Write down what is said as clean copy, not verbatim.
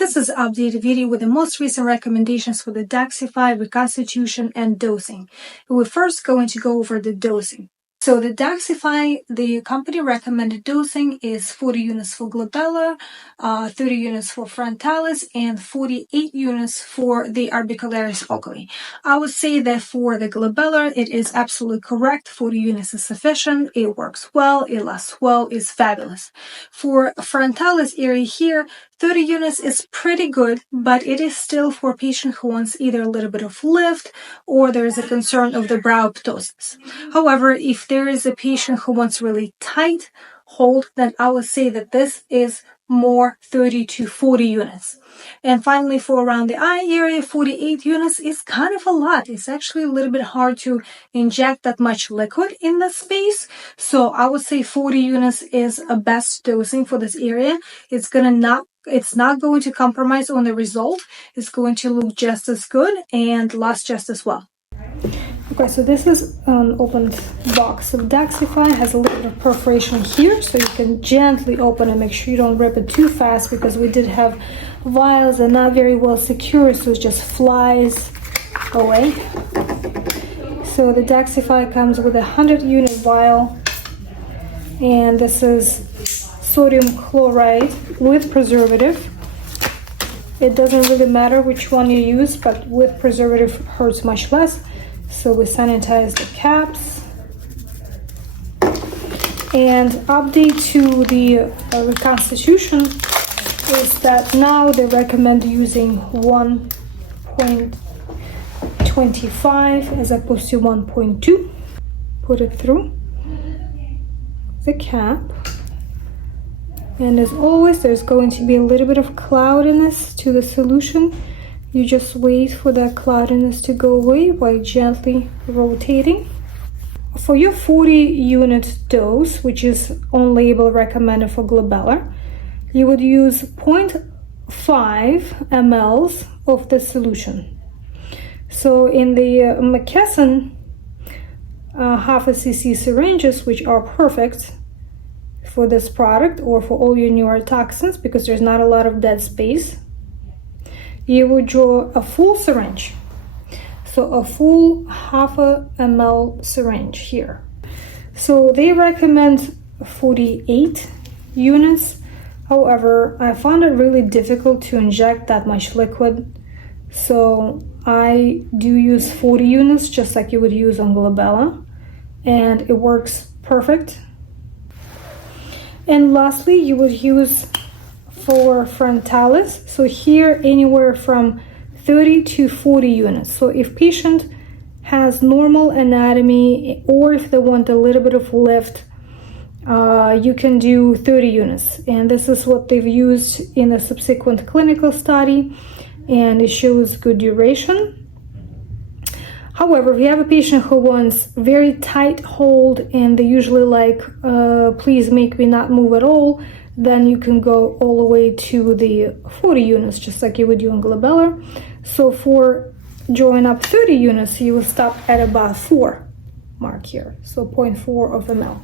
This is an updated video with the most recent recommendations for the Daxxify, Reconstitution, and dosing. We're first going to go over the dosing. So the Daxxify, the company recommended dosing is 40 units for glabellar, 30 units for frontalis, and 48 units for the orbicularis oculi. I would say that for the glabellar, it is absolutely correct. 40 units is sufficient. It works well. It lasts well. It's fabulous. For frontalis area here, 30 units is pretty good, but it is still for a patient who wants either a little bit of lift or there is a concern of the brow ptosis. However, if there is a patient who wants really tight hold, then I would say that this is more 30 to 40 units. And finally, for around the eye area, 48 units is kind of a lot. It's actually a little bit hard to inject that much liquid in the space. So I would say 40 units is a best dosing for this area. It's not going to compromise on the result. It's going to look just as good and last just as well. Okay, so this is an opened box of Daxxify. It has a little bit of perforation here, so you can gently open it. Make sure you don't rip it too fast because we did have vials that are not very well secure, so it just flies away. So the Daxxify comes with a 100-unit vial, and this is sodium chloride with preservative. It doesn't really matter which one you use, but with preservative hurts much less. So we sanitize the caps. And update to the Reconstitution is that now they recommend using 1.25 as opposed to 1.2. Put it through the cap. And as always, there's going to be a little bit of cloudiness to the solution. You just wait for that cloudiness to go away by gently rotating. For your 40-unit dose, which is on label recommended for glabellar, you would use 0.5 ml of the solution. So in the McKesson half a cc syringes, which are perfect for this product or for all your neurotoxins because there's not a lot of dead space, you would draw a full syringe. So a full 0.5 ml syringe here. So they recommend 48 units. However, I found it really difficult to inject that much liquid. So I do use 40 units just like you would use on glabella, and it works perfect. And lastly, you would use for frontalis, so here anywhere from 30 to 40 units. So if patient has normal anatomy or if they want a little bit of lift, you can do 30 units. And this is what they've used in a subsequent clinical study, and it shows good duration. However, if you have a patient who wants very tight hold and they usually like, please make me not move at all, then you can go all the way to the 40 units, just like you would do in glabellar. So for drawing up 30 units, you will stop at about 4 mark here, so 0.4 of ml.